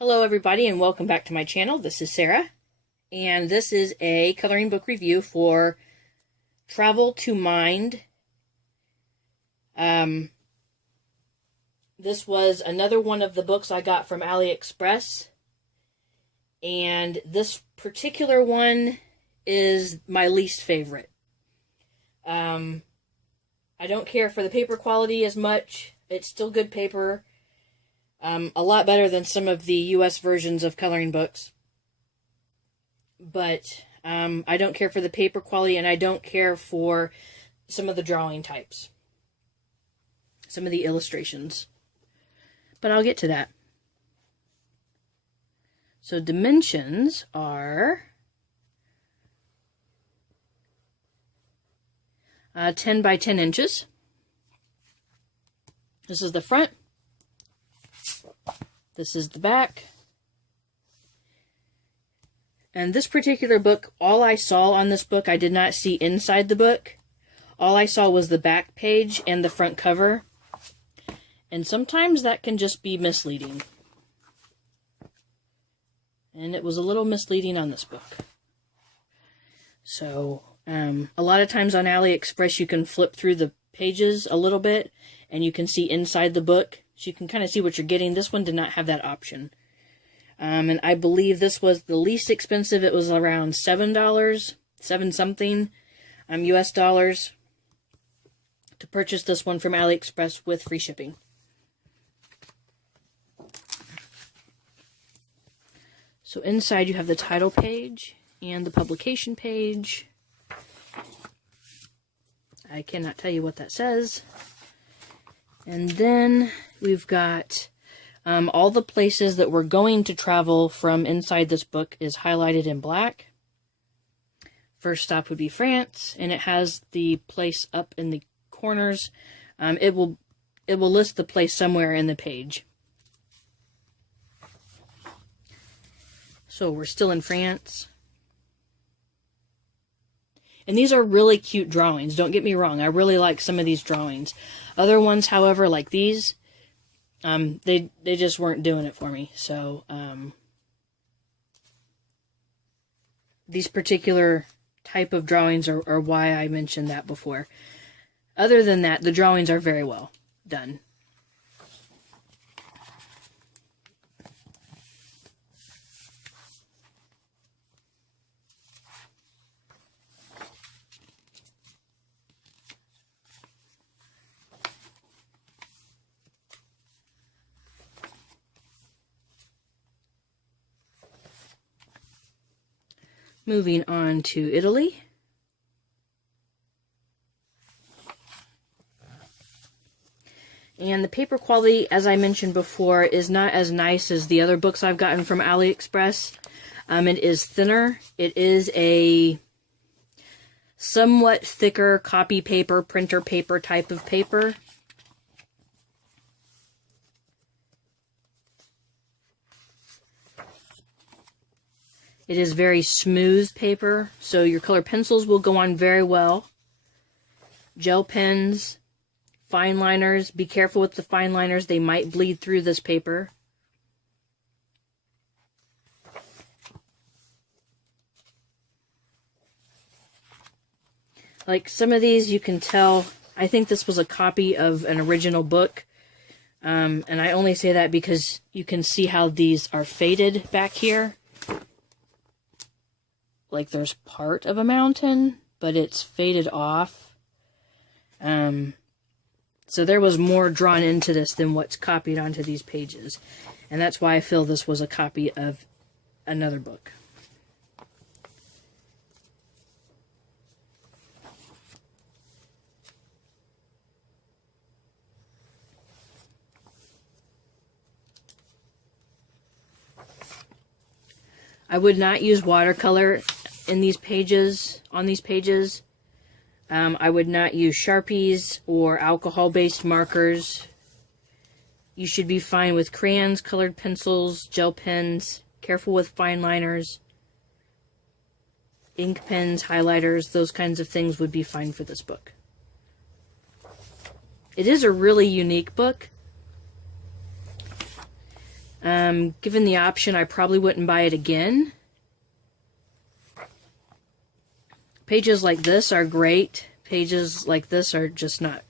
Hello everybody and welcome back to my channel. This is Sarah and this is a coloring book review for Travel to Mind. This was another one of the books I got from AliExpress, and this particular one is my least favorite. I don't care for the paper quality as much. It's still good paper. A lot better than some of the US versions of coloring books. But I don't care for the paper quality, and I don't care for some of the drawing types. Some of the illustrations. But I'll get to that. So dimensions are 10 by 10 inches. This is the front. This is the back. And this particular book, all I saw on this book, I did not see inside the book. All I saw was the back page and the front cover. And sometimes that can just be misleading. And it was a little misleading on this book. So, a lot of times on AliExpress you can flip through the pages a little bit and you can see inside the book. So you can kind of see what you're getting. This one did not have that option. And I believe this was the least expensive. It was around $7, 7 something, US dollars, to purchase this one from AliExpress with free shipping. So inside you have the title page and the publication page. I cannot tell you what that says. And then we've got all the places that we're going to travel from inside this book is highlighted in black. First stop would be France, and it has the place up in the corners. It will list the place somewhere in the page. So we're still in France. And these are really cute drawings. Don't get me wrong. I really like some of these drawings. Other ones, however, like these, they just weren't doing it for me. So, these particular type of drawings are why I mentioned that before. Other than that, the drawings are very well done. Moving on to Italy. And the paper quality, as I mentioned before, is not as nice as the other books I've gotten from AliExpress. It is thinner. It is a somewhat thicker copy paper, printer paper type of paper. It is very smooth paper, so your color pencils will go on very well. Gel pens, fine liners. Be careful with the fine liners. They might bleed through this paper. Like some of these, you can tell, I think this was a copy of an original book. And I only say that because you can see how these are faded back here. Like there's part of a mountain, but it's faded off. So there was more drawn into this than what's copied onto these pages. And that's why I feel this was a copy of another book. I would not use watercolor in these pages, on these pages. I would not use Sharpies or alcohol-based markers. You should be fine with crayons, colored pencils, gel pens. Careful with fine liners. Ink pens, highlighters, those kinds of things would be fine for this book. It is a really unique book. Given the option, I probably wouldn't buy it again. Pages like this are great. Pages like this are just not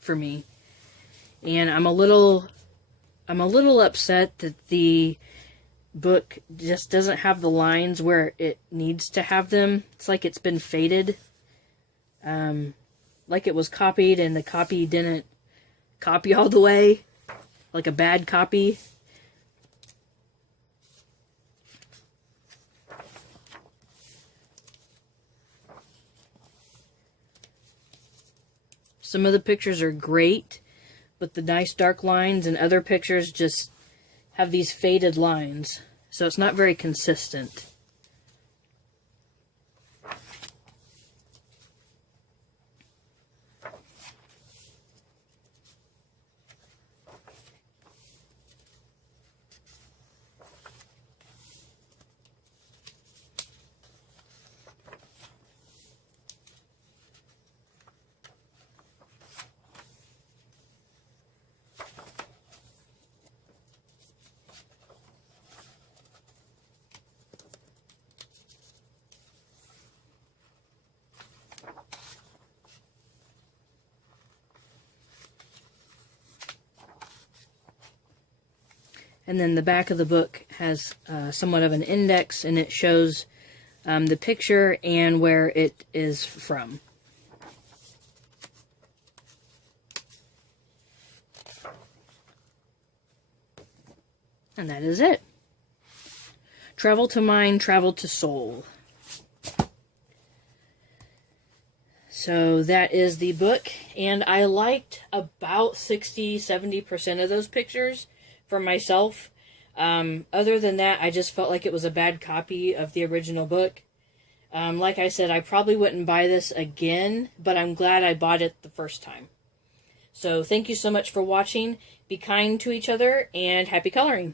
for me. And I'm a little upset that the book just doesn't have the lines where it needs to have them. It's like it's been faded. Like it was copied and the copy didn't copy all the way. Like a bad copy. Some of the pictures are great, but the nice dark lines and other pictures just have these faded lines. So it's not very consistent. And then the back of the book has somewhat of an index, and it shows the picture and where it is from. And that is it. Travel to Mind, Travel to Soul. So that is the book, and I liked about 60-70% of those pictures for myself. Other than that, I just felt like it was a bad copy of the original book. Like I said, I probably wouldn't buy this again, but I'm glad I bought it the first time. So thank you so much for watching. Be kind to each other, and happy coloring.